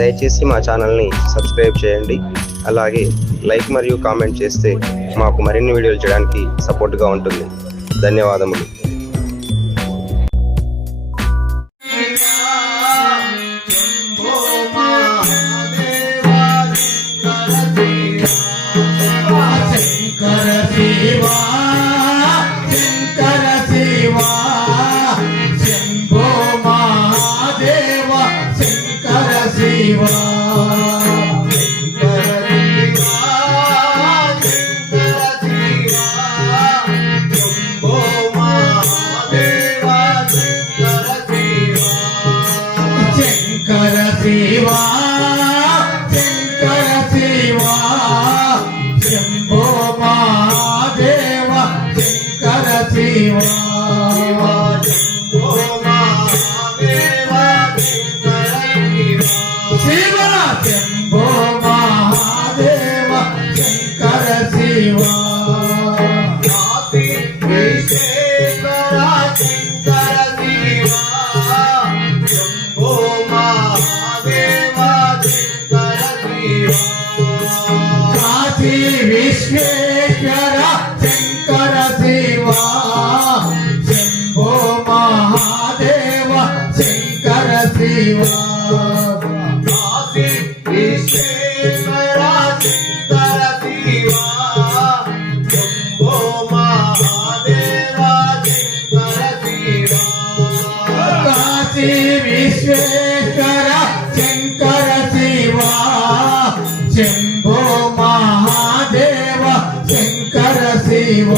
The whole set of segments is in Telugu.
దయచేసి మా ఛానల్ని సబ్స్క్రైబ్ చేయండి. అలాగే లైక్ మరియు కామెంట్ చేస్తే మాకు మరిన్ని వీడియోలు చేయడానికి సపోర్ట్గా ఉంటుంది. ధన్యవాదములు. విశ్వేశ్వర శంకర శివ శంభో మహాదేవ శంకర శివ విశ్వేశ్వర శంకర శివ శంభో మహాదేవ శంకర శివ కాశీ విశ్వేశ్వర శంకర శివ శంభో మహాదేవ శంకర శివ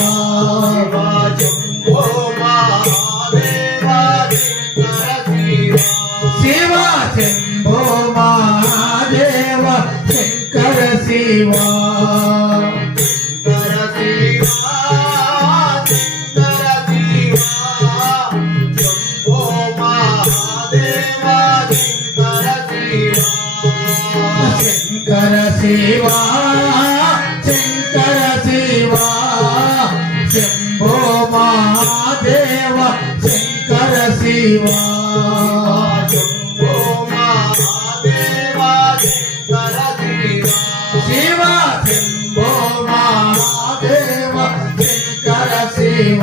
శంభో మహాదేవ శంకర శివ శివ శంభో మహాదేవ శంకర శివ శంకర శివ శంకర శివ శంభో మహాదేవ శంకర శివ శంభో మహాదేవ శంకర శివ శివ శంభో మహాదేవ శంకర శివ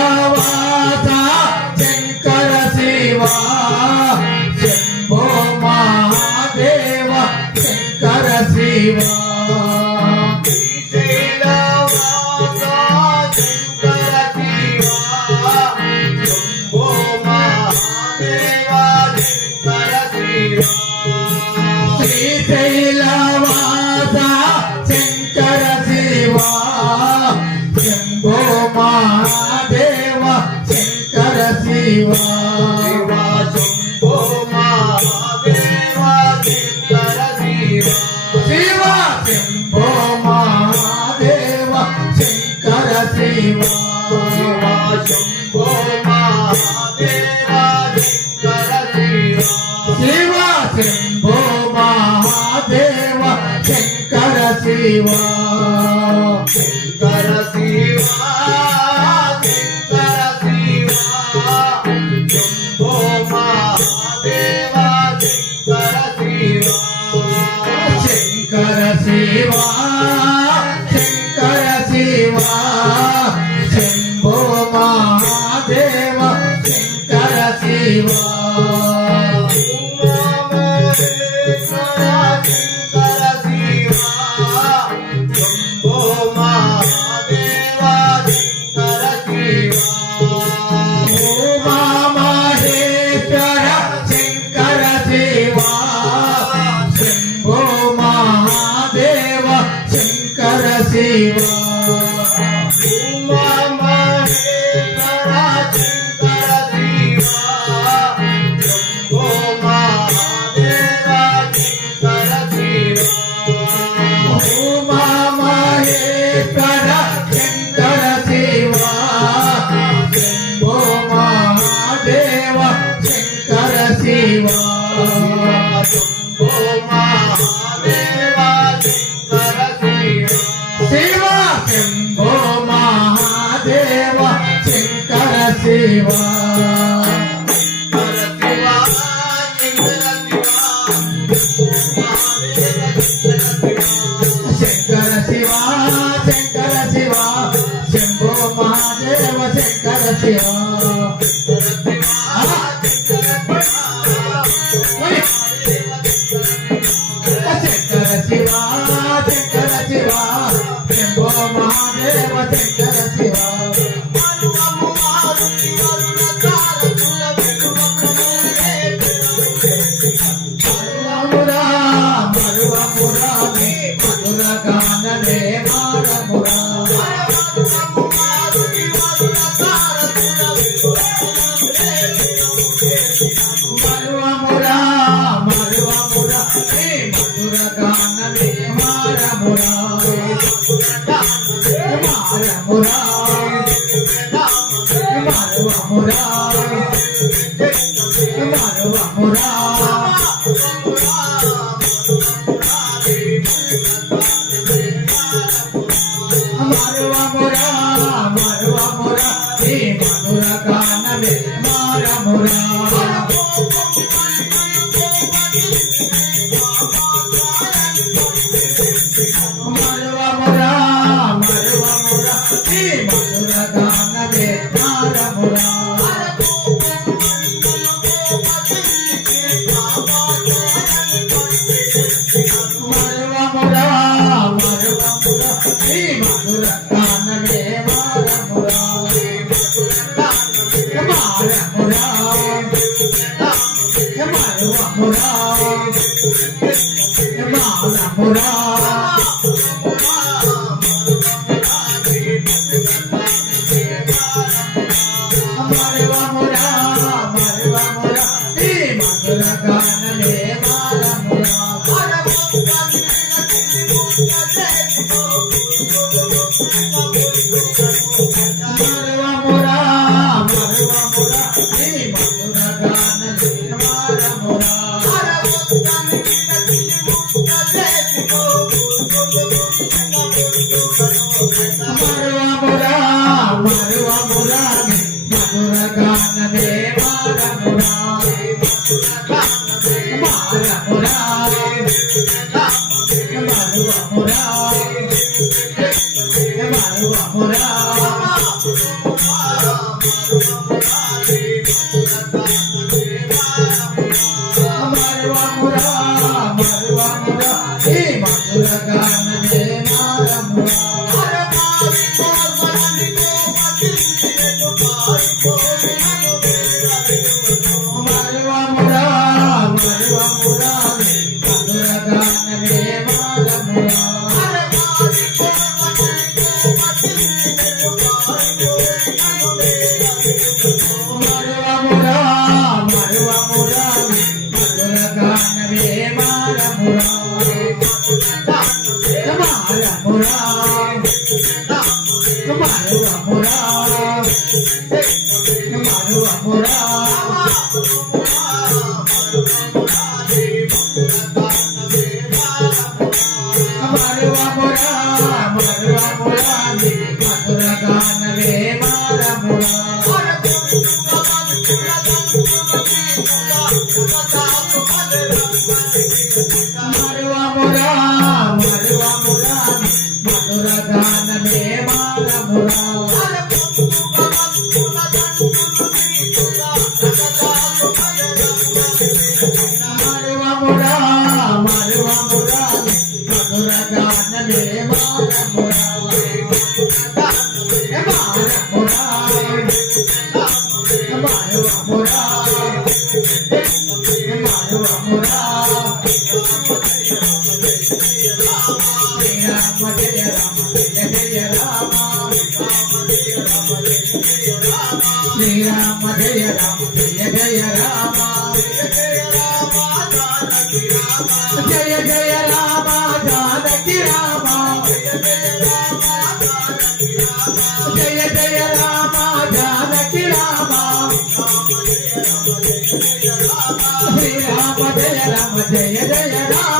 శ్రీశైలవాస శంకర శివ శంభో మహాదేవ శంకర శివ శ్రీశైలవాస శంకర శివ శంభో మహాదేవ శంకర శివ శ్రీశైలవాస శంకర శివ శంభో మహాదేవ శంకర శివ శంభో మహాదేవ శంకర శివ శివ శంభో మహాదేవ శంకర శివ శంభో మహాదేవ శంకర శివ శివ శంభో మహాదేవ శంకర శివ శంకర శివ శంకర శివ శంభో మహాదేవ శంకర శివ శంకర శివ శంకర శివ శంభో మహాదేవ శంకర శివ శంకర శివా శంభో మహాదేవా శంకర శివా శంభో మహాదేవా శంకర శివా శంకర శివా శంకర శివా శంభో మహాదేవ శంకర శివా శంకర శివా శంకర శివా శంభో మహాదేవ శంకర శివా జయ రామ శ్రీరామ జయ రామ జయ జయ రామ